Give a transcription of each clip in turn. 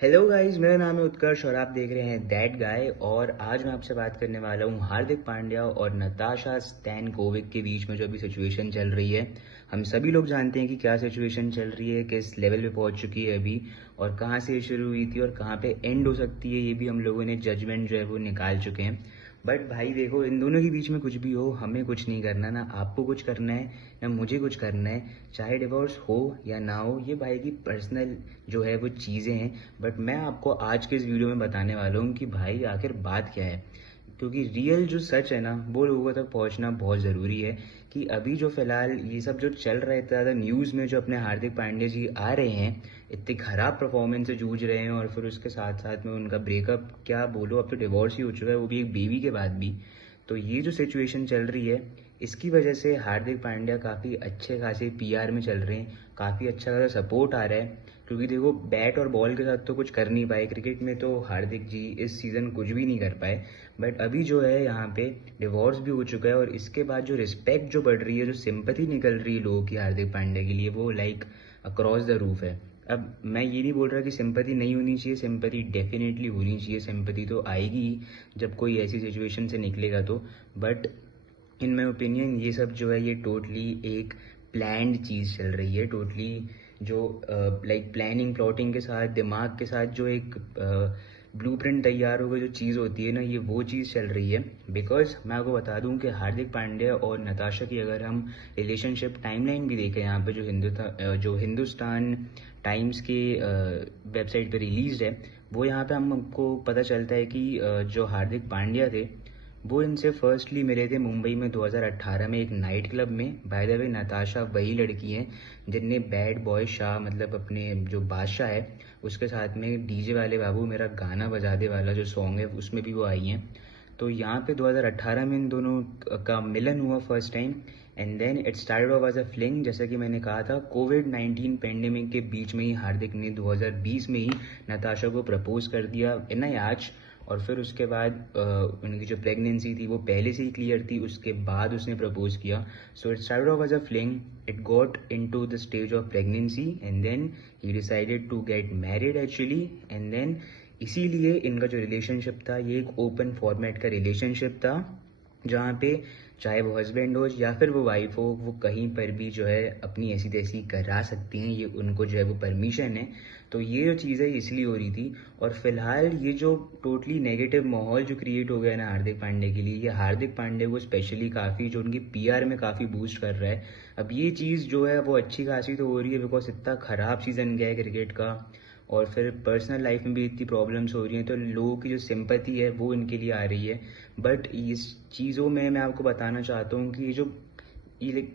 Hello guys, मेरा नाम है उत्कर्ष और आप देख रहे हैं दैट गाय। और आज मैं आपसे बात करने वाला हूँ हार्दिक पांड्या और नताशा स्टैनकोविक के बीच में जो अभी सिचुएशन चल रही है। हम सभी लोग जानते हैं कि क्या सिचुएशन चल रही है, किस लेवल पे पहुंच चुकी है अभी, और कहाँ से ये शुरू हुई थी और कहाँ पे एंड हो सकती है। ये भी हम लोगों ने जजमेंट जो है वो निकाल चुके हैं। बट भाई देखो, इन दोनों के बीच में कुछ भी हो, हमें कुछ नहीं करना, ना आपको कुछ करना है ना मुझे कुछ करना है। चाहे डिवोर्स हो या ना हो, ये भाई की पर्सनल जो है वो चीज़ें हैं। बट मैं आपको आज के इस वीडियो में बताने वाला हूँ कि भाई आखिर बात क्या है, क्योंकि रियल जो सच है ना वो लोगों तक पहुंचना बहुत ज़रूरी है। कि अभी जो फिलहाल ये सब जो चल रहा है, इतना ज़्यादा न्यूज़ में जो अपने हार्दिक पांड्या जी आ रहे हैं, इतनी ख़राब परफॉर्मेंस से जूझ रहे हैं, और फिर उसके साथ साथ में उनका ब्रेकअप, क्या बोलो, अब तो डिवोर्स ही हो चुका है, वो भी एक बेबी के बाद भी। तो ये जो सिचुएशन चल रही है, इसकी वजह से हार्दिक पांड्या काफ़ी अच्छे खासे पीआर में चल रहे हैं, काफ़ी अच्छा खासा सपोर्ट आ रहा है। क्योंकि देखो, बैट और बॉल के साथ तो कुछ कर नहीं पाए, क्रिकेट में तो हार्दिक जी इस सीज़न कुछ भी नहीं कर पाए। बट अभी जो है यहाँ पे डिवोर्स भी हो चुका है, और इसके बाद जो रिस्पेक्ट जो बढ़ रही है, जो सिंपैथी निकल रही है लोगों की हार्दिक पांड्या के लिए, वो लाइक अक्रॉस द रूफ है। अब मैं ये नहीं बोल रहा कि सिंपैथी नहीं होनी चाहिए, सिंपैथी डेफिनेटली होनी चाहिए, सिंपैथी तो आएगी ही जब कोई ऐसी सिचुएशन से निकलेगा तो। बट इन माई ओपिनियन ये सब जो है ये टोटली एक प्लान्ड चीज़ चल रही है, टोटली जो लाइक प्लानिंग प्लॉटिंग के साथ, दिमाग के साथ जो एक ब्लूप्रिंट तैयार होकर जो चीज़ होती है ना, ये वो चीज़ चल रही है। बिकॉज मैं आपको बता दूं कि हार्दिक पांड्या और नताशा की अगर हम रिलेशनशिप टाइमलाइन भी देखें, यहाँ पे जो हिंदुस्तान टाइम्स के वेबसाइट पे रिलीज है, वो यहाँ पे हमको पता चलता है कि जो हार्दिक पांड्या थे वो इनसे फर्स्टली मिले थे मुंबई में 2018 में एक नाइट क्लब में। बाय द वे, नताशा वही लड़की हैं जिनने बैड बॉय शाह, मतलब अपने जो बादशाह है, उसके साथ में डीजे वाले बाबू मेरा गाना बजा दे वाला जो सॉन्ग है, उसमें भी वो आई हैं। तो यहाँ पे 2018 में इन दोनों का मिलन हुआ first time, and then it started off as a fling. जैसा कि मैंने कहा था, कोविड-19 पेंडेमिक के बीच में ही हार्दिक ने 2020 में ही नताशा को प्रपोज कर दिया इन आज। और फिर उसके बाद उनकी जो प्रेगनेंसी थी वो पहले से ही क्लियर थी, उसके बाद उसने प्रपोज किया। So it started off as a fling, it got into the stage of pregnancy, and then he decided to get married actually. And then इसीलिए इनका जो रिलेशनशिप था, ये एक ओपन फॉर्मेट का रिलेशनशिप था, जहाँ पे चाहे वो हस्बैंड हो या फिर वो वाइफ हो, वो कहीं पर भी जो है अपनी ऐसी तैसी करा सकती हैं, ये उनको जो है वो परमिशन है। तो ये जो चीज़ है इसलिए हो रही थी। और फिलहाल ये जो टोटली नेगेटिव माहौल जो क्रिएट हो गया ना हार्दिक पांड्या के लिए, ये हार्दिक पांड्या को स्पेशली काफ़ी, जो उनकी पीआर में काफ़ी बूस्ट कर रहा है। अब ये चीज़ जो है वो अच्छी खासी तो हो रही है, बिकॉज इतना ख़राब सीज़न गया है क्रिकेट का, और फिर पर्सनल लाइफ में भी इतनी प्रॉब्लम्स हो रही हैं, तो लोगों की जो सिंपैथी है वो इनके लिए आ रही है। बट इस चीज़ों में मैं आपको बताना चाहता हूँ कि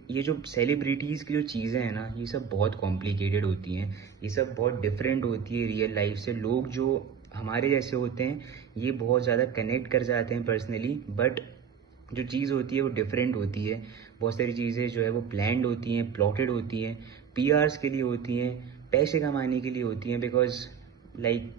ये जो सेलिब्रिटीज़ की जो चीज़ें हैं ना, ये सब बहुत कॉम्प्लिकेटेड होती हैं, ये सब बहुत डिफरेंट होती है रियल लाइफ से। लोग जो हमारे जैसे होते हैं, ये बहुत ज़्यादा कनेक्ट कर जाते हैं पर्सनली, बट जो चीज़ होती है वो डिफरेंट होती है। बहुत सारी चीज़ें जो है वो प्लान्ड होती हैं, प्लॉटेड होती हैं, पीआर्स के लिए होती हैं, पैसे कमाने के लिए होती हैं। बिकॉज लाइक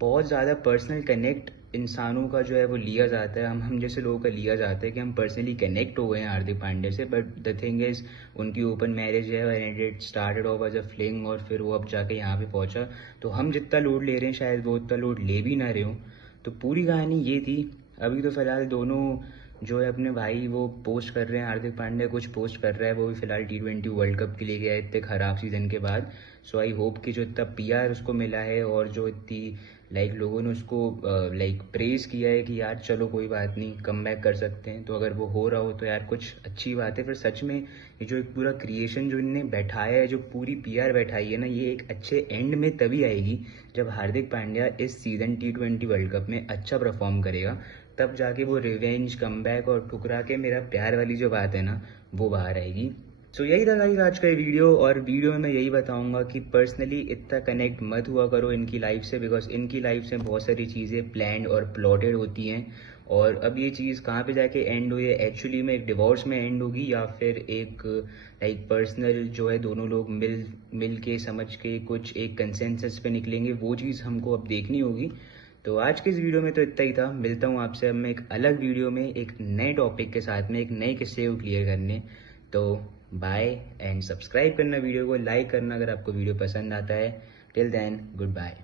बहुत ज़्यादा पर्सनल कनेक्ट इंसानों का जो है वो लिया जाता है, हम जैसे लोगों का लिया जाता है कि हम पर्सनली कनेक्ट हो गए हैं हार्दिक पांड्या से। बट द थिंग इज़, उनकी ओपन मैरिज है and it started off as a fling, और फिर वो अब जाके यहाँ पे पहुँचा। तो हम जितना लोड ले रहे हैं शायद वो उतना लोड ले भी ना रहे हो। तो पूरी कहानी ये थी। अभी तो फिलहाल दोनों जो है अपने भाई वो पोस्ट कर रहे हैं, हार्दिक पांड्या कुछ पोस्ट कर रहा है, वो भी फिलहाल T20 वर्ल्ड कप के लिए गया है इतने ख़राब सीज़न के बाद। सो आई होप कि जो इतना पीआर उसको मिला है, और जो इतनी लाइक लोगों ने उसको लाइक प्रेज़ किया है कि यार चलो कोई बात नहीं, कम बैक कर सकते हैं, तो अगर वो हो रहा हो तो यार कुछ अच्छी बात है। फिर सच में ये जो एक पूरा क्रिएशन जो इनने बैठाया है, जो पूरी पीआर बैठाई है ना, ये एक अच्छे एंड में तभी आएगी जब हार्दिक पांड्या इस सीज़न T20 वर्ल्ड कप में अच्छा परफॉर्म करेगा। तब जाके वो रिवेंज, कमबैक और ठुकरा के मेरा प्यार वाली जो बात है ना, वो बाहर आएगी। सो यही था गाइस आज का ये वीडियो, और वीडियो में मैं यही बताऊंगा कि पर्सनली इतना कनेक्ट मत हुआ करो इनकी लाइफ से, बिकॉज इनकी लाइफ से बहुत सारी चीज़ें प्लान्ड और प्लॉटेड होती हैं। और अब ये चीज़ कहाँ पे जाके एंड हुई है, एक्चुअली में एक डिवोर्स में एंड होगी, या फिर एक लाइक पर्सनल जो है दोनों लोग मिल के समझ के कुछ एक कंसेंसस पे निकलेंगे, वो चीज़ हमको अब देखनी होगी। तो आज के इस वीडियो में तो इतना ही था। मिलता हूँ आपसे अब मैं एक अलग वीडियो में एक नए टॉपिक के साथ में, एक नए किस्से को क्लियर करने। तो बाय, एंड सब्सक्राइब करना, वीडियो को लाइक करना अगर आपको वीडियो पसंद आता है। Till then, good bye.